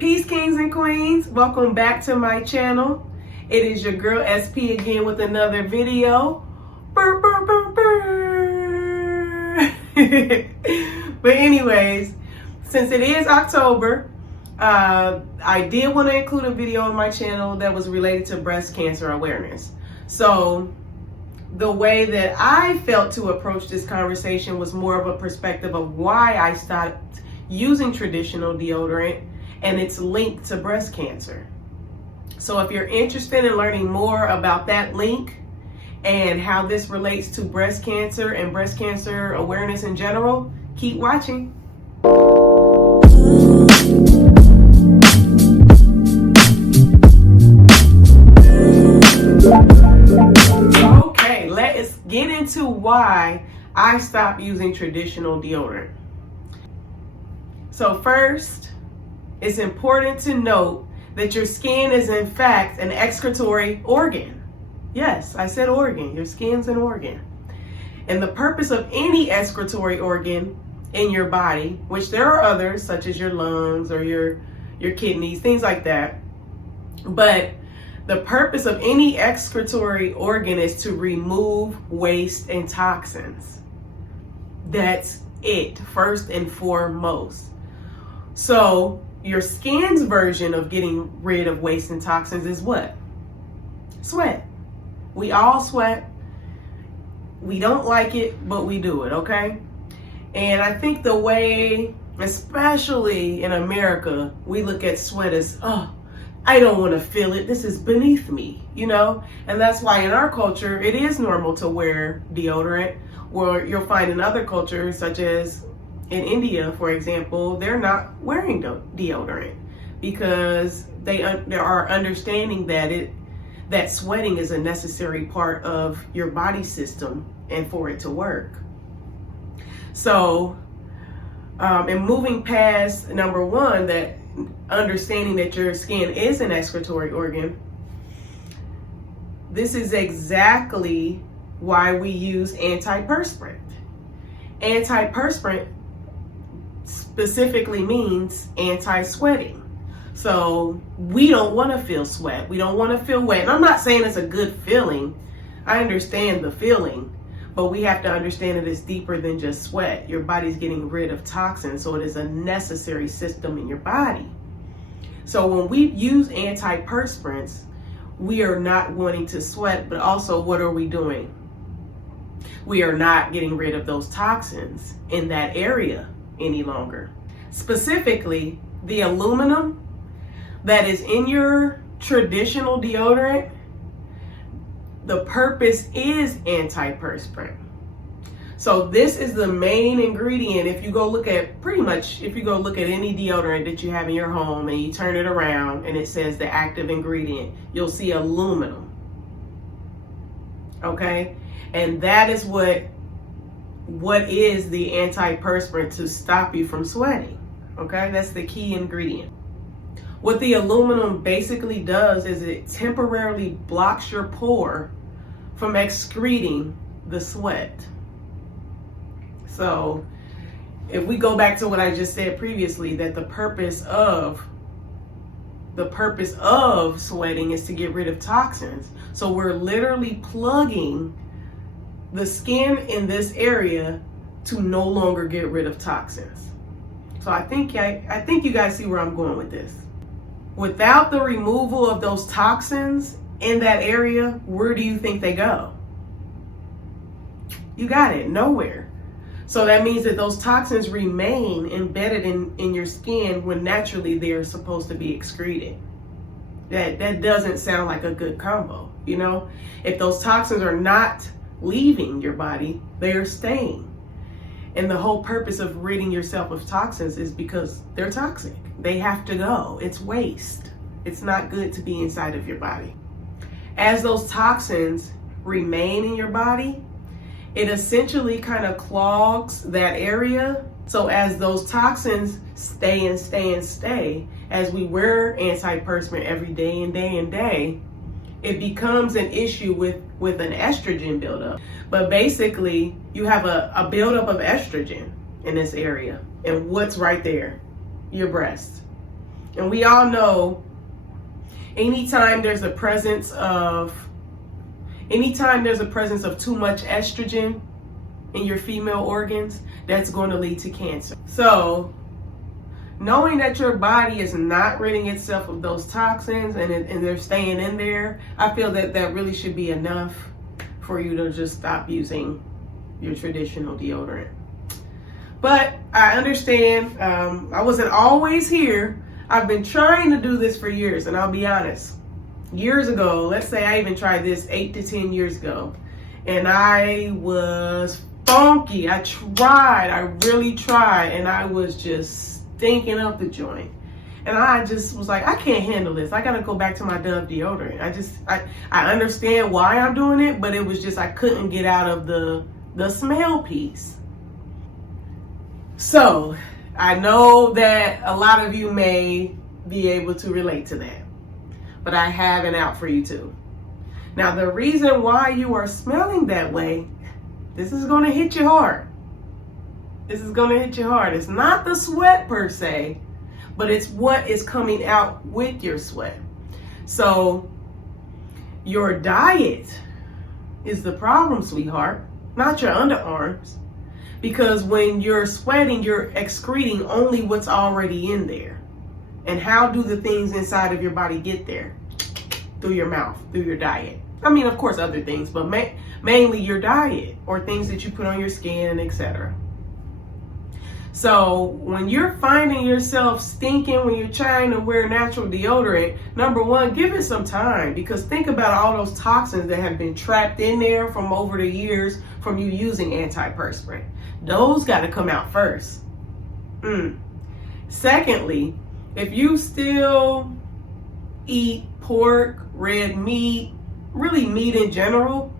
Peace, kings and queens. Welcome back to my channel. It is your girl SP again with another video. Burr, burr, burr, burr. But anyways, since it is October, I did want to include a video on my channel that was related to breast cancer awareness. So the way that I felt to approach this conversation was more of a perspective of why I stopped using traditional deodorant and its link to breast cancer. So if you're interested in learning more about that link and how this relates to breast cancer and breast cancer awareness in general, keep watching. Okay, let's get into why I stopped using traditional deodorant. So first, it's important to note that your skin is in fact an excretory organ. Yes, I said organ. Your skin's an organ. And the purpose of any excretory organ in your body, which there are others such as your lungs or your kidneys, things like that. But the purpose of any excretory organ is to remove waste and toxins. That's it, first and foremost. So your skin's version of getting rid of waste and toxins is what? Sweat. We all sweat. We don't like it, but we do it, okay? And I think the way, especially in America, we look at sweat as, oh, I don't want to feel it. This is beneath me, you know? And that's why in our culture, it is normal to wear deodorant, or you'll find in other cultures, such as in India, for example, they're not wearing deodorant because they are understanding that sweating is a necessary part of your body system and for it to work. So, and moving past number one, that understanding that your skin is an excretory organ, this is exactly why we use antiperspirant. Antiperspirant specifically means anti-sweating. So we don't want to feel sweat. We don't want to feel wet. And I'm not saying it's a good feeling. I understand the feeling, but we have to understand that it's deeper than just sweat. Your body's getting rid of toxins, so it is a necessary system in your body. So when we use antiperspirants, we are not wanting to sweat, but also what are we doing? We are not getting rid of those toxins in that area any longer. Specifically, the aluminum that is in your traditional deodorant, the purpose is antiperspirant. So this is the main ingredient. If you go look at any deodorant that you have in your home and you turn it around and it says the active ingredient, you'll see aluminum. Okay? And that is what is the antiperspirant to stop you from sweating. Okay? That's the key ingredient. What the aluminum basically does is it temporarily blocks your pore from excreting the sweat. So if we go back to what I just said previously, that the purpose of sweating is to get rid of toxins. So we're literally plugging the skin in this area to no longer get rid of toxins. So I think you guys see where I'm going with this. Without the removal of those toxins in that area, where do you think they go? You got it, nowhere. So that means that those toxins remain embedded in your skin when naturally they're supposed to be excreted. That doesn't sound like a good combo, you know? If those toxins are not leaving your body, they are staying. And the whole purpose of ridding yourself of toxins is because they're toxic. They have to go. It's waste. It's not good to be inside of your body. As those toxins remain in your body, it essentially kind of clogs that area. So as those toxins stay and stay and stay, as we wear antiperspirant every day and day and day, it becomes an issue with an estrogen buildup. But basically, you have a buildup of estrogen in this area. And what's right there? Your breast. And we all know anytime there's a presence of too much estrogen in your female organs, that's going to lead to cancer. So knowing that your body is not ridding itself of those toxins and they're staying in there, I feel that that really should be enough for you to just stop using your traditional deodorant. But I understand, I wasn't always here. I've been trying to do this for years, and I'll be honest. Years ago, let's say I even tried this 8 to 10 years ago, and I was funky. I really tried, and I was just stinking up the joint. And I just was like, I can't handle this. I gotta go back to my Dove deodorant. I understand why I'm doing it, but it was just, I couldn't get out of the smell piece. So I know that a lot of you may be able to relate to that, but I have an out for you too. Now, the reason why you are smelling that way, this is going to hit you hard. This is going to hit you hard. It's not the sweat per se, but it's what is coming out with your sweat. So your diet is the problem, sweetheart, not your underarms. Because when you're sweating, you're excreting only what's already in there. And how do the things inside of your body get there? Through your mouth, through your diet. I mean, of course, other things, but mainly your diet or things that you put on your skin, etc. So when you're finding yourself stinking when you're trying to wear natural deodorant, number one, give it some time, because think about all those toxins that have been trapped in there from over the years from you using antiperspirant. Those got to come out first. Secondly, if you still eat pork, red meat, really meat in general,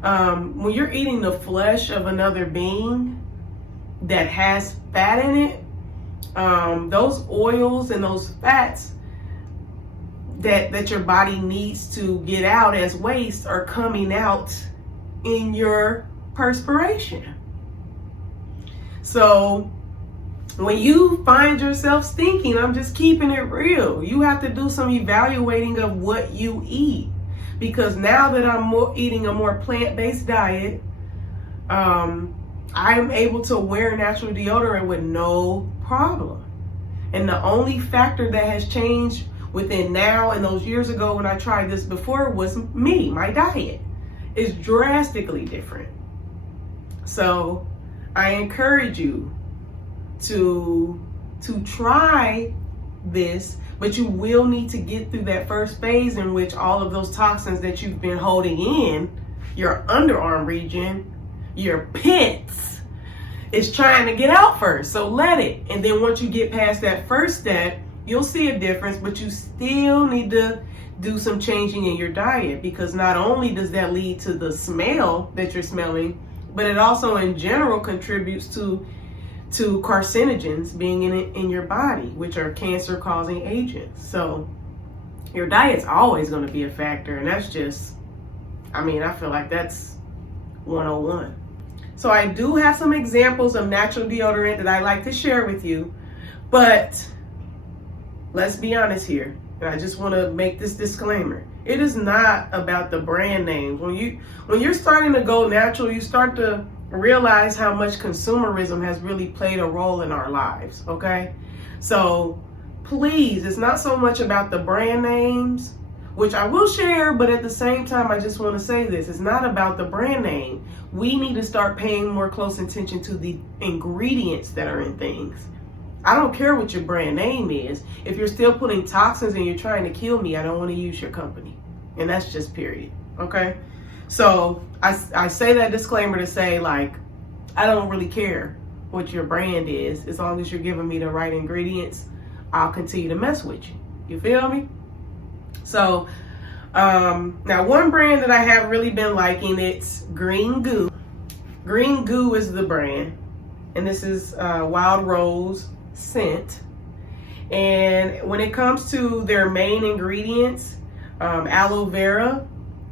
when you're eating the flesh of another being that has fat in it, those oils and those fats that your body needs to get out as waste are coming out in your perspiration. So when you find yourself stinking, I'm just keeping it real. You have to do some evaluating of what you eat. Because now that I'm eating a more plant-based diet, I'm able to wear natural deodorant with no problem. And the only factor that has changed within now and those years ago when I tried this before was me, my diet is drastically different. So I encourage you to try this, but you will need to get through that first phase in which all of those toxins that you've been holding in your underarm region, your pits, is trying to get out first. So let it. And then once you get past that first step, you'll see a difference, but you still need to do some changing in your diet, because not only does that lead to the smell that you're smelling, but it also in general contributes to carcinogens being in your body, which are cancer causing agents. So your diet's always going to be a factor, and that's just, I feel like that's 101. So I do have some examples of natural deodorant that I like to share with you, but let's be honest here. And I just want to make this disclaimer. It is not about the brand names. When you're starting to go natural, you start to realize how much consumerism has really played a role in our lives, okay? So please, it's not so much about the brand names, which I will share, but at the same time, I just want to say this. It's not about the brand name. We need to start paying more close attention to the ingredients that are in things. I don't care what your brand name is. If you're still putting toxins and you're trying to kill me, I don't want to use your company. And that's just period, okay? So I say that disclaimer to say, like, I don't really care what your brand is. As long as you're giving me the right ingredients, I'll continue to mess with you. You feel me? So now one brand that I have really been liking, it's Green Goo. Green Goo is the brand. And this is Wild Rose scent. And when it comes to their main ingredients, aloe vera,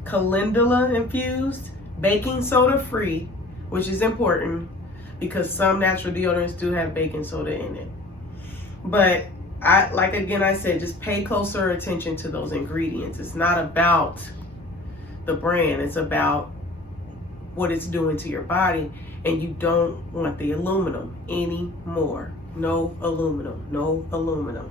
calendula infused, baking soda free, which is important because some natural deodorants do have baking soda in it. But I said, just pay closer attention to those ingredients. It's not about the brand, it's about what it's doing to your body. And you don't want the aluminum anymore. No aluminum, no aluminum.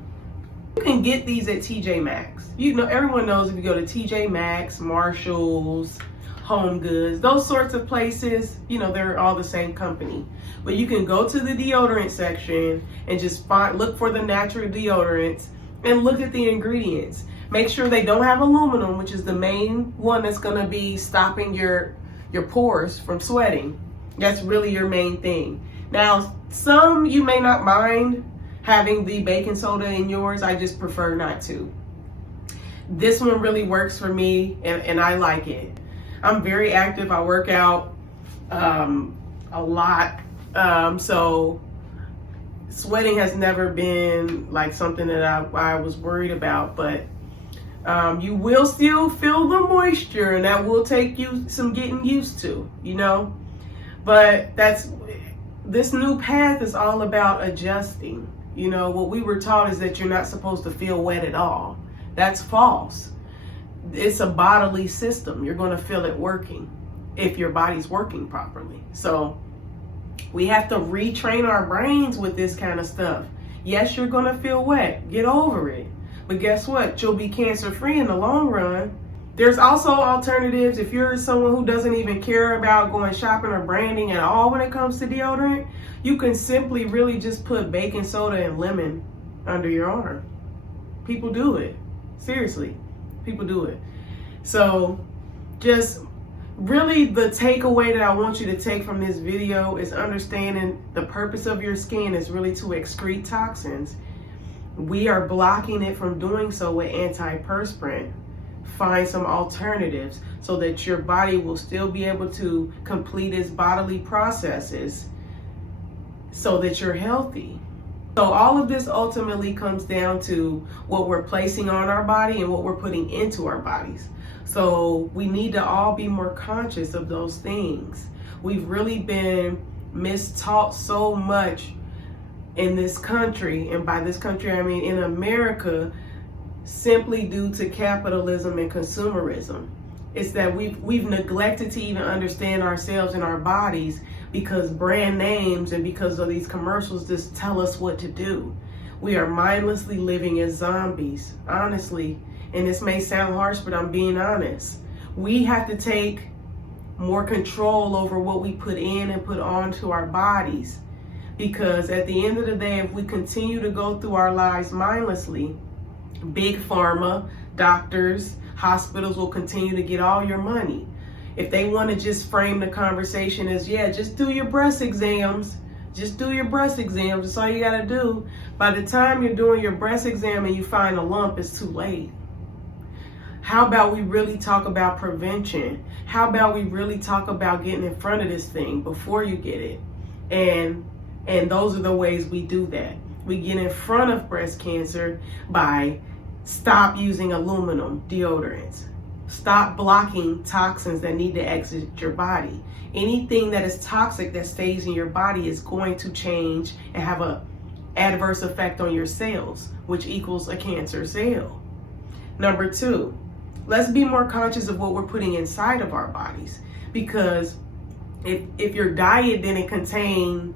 You can get these at TJ Maxx. You know, everyone knows if you go to TJ Maxx, Marshalls, Home Goods, those sorts of places, you know, they're all the same company. But you can go to the deodorant section and just look for the natural deodorants and look at the ingredients. Make sure they don't have aluminum, which is the main one that's going to be stopping your pores from sweating. That's really your main thing. Now, some you may not mind having the baking soda in yours. I just prefer not to. This one really works for me, and I like it. I'm very active. I work out a lot. So sweating has never been like something that I was worried about, but you will still feel the moisture, and that will take you some getting used to, you know. But this new path is all about adjusting. You know, what we were taught is that you're not supposed to feel wet at all. That's false. It's a bodily system. You're going to feel it working if your body's working properly. So we have to retrain our brains with this kind of stuff. Yes, you're going to feel wet. Get over it. But guess what? You'll be cancer-free in the long run. There's also alternatives. If you're someone who doesn't even care about going shopping or branding at all when it comes to deodorant, you can simply really just put baking soda and lemon under your arm. People do it. Seriously, people do it. So just really the takeaway that I want you to take from this video is understanding the purpose of your skin is really to excrete toxins. We are blocking it from doing so with antiperspirant. Find some alternatives so that your body will still be able to complete its bodily processes so that you're healthy. So all of this ultimately comes down to what we're placing on our body and what we're putting into our bodies. So we need to all be more conscious of those things. We've really been mistaught so much in this country, and by this country I mean in America, simply due to capitalism and consumerism. It's that we've neglected to even understand ourselves and our bodies because brand names and because of these commercials just tell us what to do. We are mindlessly living as zombies, honestly. And this may sound harsh, but I'm being honest. We have to take more control over what we put in and put onto our bodies. Because at the end of the day, if we continue to go through our lives mindlessly, big pharma, doctors, hospitals will continue to get all your money. If they want to just frame the conversation as, yeah, just do your breast exams. Just do your breast exams. That's all you got to do. By the time you're doing your breast exam and you find a lump, it's too late. How about we really talk about prevention? How about we really talk about getting in front of this thing before you get it? And those are the ways we do that. We get in front of breast cancer by stop using aluminum deodorants. Stop blocking toxins that need to exit your body. Anything that is toxic that stays in your body is going to change and have an adverse effect on your cells, which equals a cancer cell. Number 2, let's be more conscious of what we're putting inside of our bodies. Because if your diet didn't contain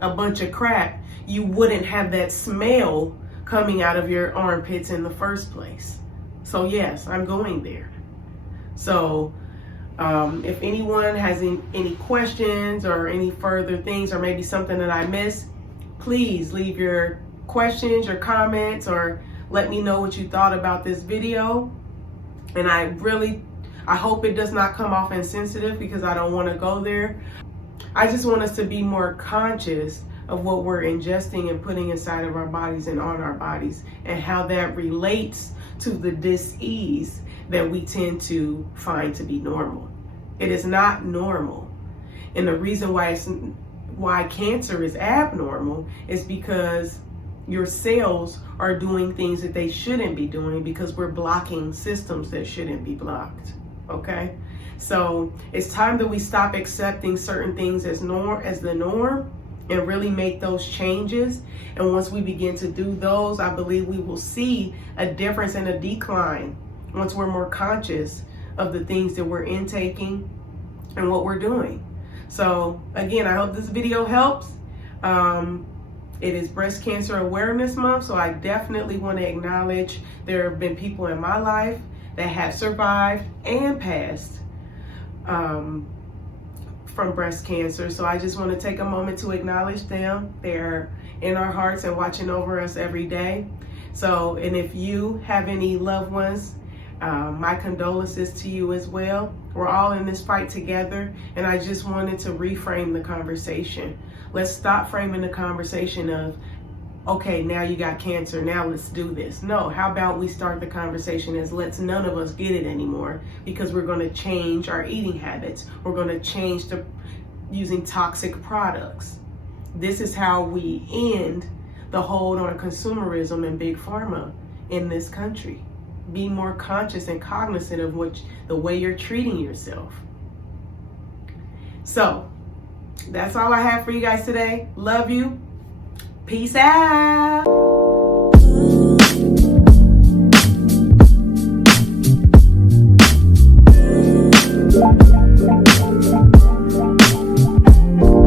a bunch of crap, you wouldn't have that smell coming out of your armpits in the first place. So yes, I'm going there. So if anyone has any questions or any further things, or maybe something that I missed, please leave your questions, your comments, or let me know what you thought about this video. And I hope it does not come off insensitive, because I don't want to go there. I just want us to be more conscious of what we're ingesting and putting inside of our bodies and on our bodies, and how that relates to the dis-ease that we tend to find to be normal. It is not normal. And the reason why cancer is abnormal is because your cells are doing things that they shouldn't be doing, because we're blocking systems that shouldn't be blocked. Okay? So it's time that we stop accepting certain things as the norm and really make those changes. And once we begin to do those, I believe we will see a difference and a decline once we're more conscious of the things that we're intaking and what we're doing. So again, I hope this video helps. It is Breast Cancer Awareness Month, so I definitely want to acknowledge there have been people in my life that have survived and passed from breast cancer. So I just want to take a moment to acknowledge them. They're in our hearts and watching over us every day. So, and if you have any loved ones, my condolences to you as well. We're all in this fight together, and I just wanted to reframe the conversation. Let's stop framing the conversation of, okay, now you got cancer, now let's do this. No, how about we start the conversation as let's none of us get it anymore, because we're going to change our eating habits. We're going to change to using toxic products. This is how we end the hold on consumerism and big pharma in this country. Be more conscious and cognizant of the way you're treating yourself. So that's all I have for you guys today. Love you. Peace out.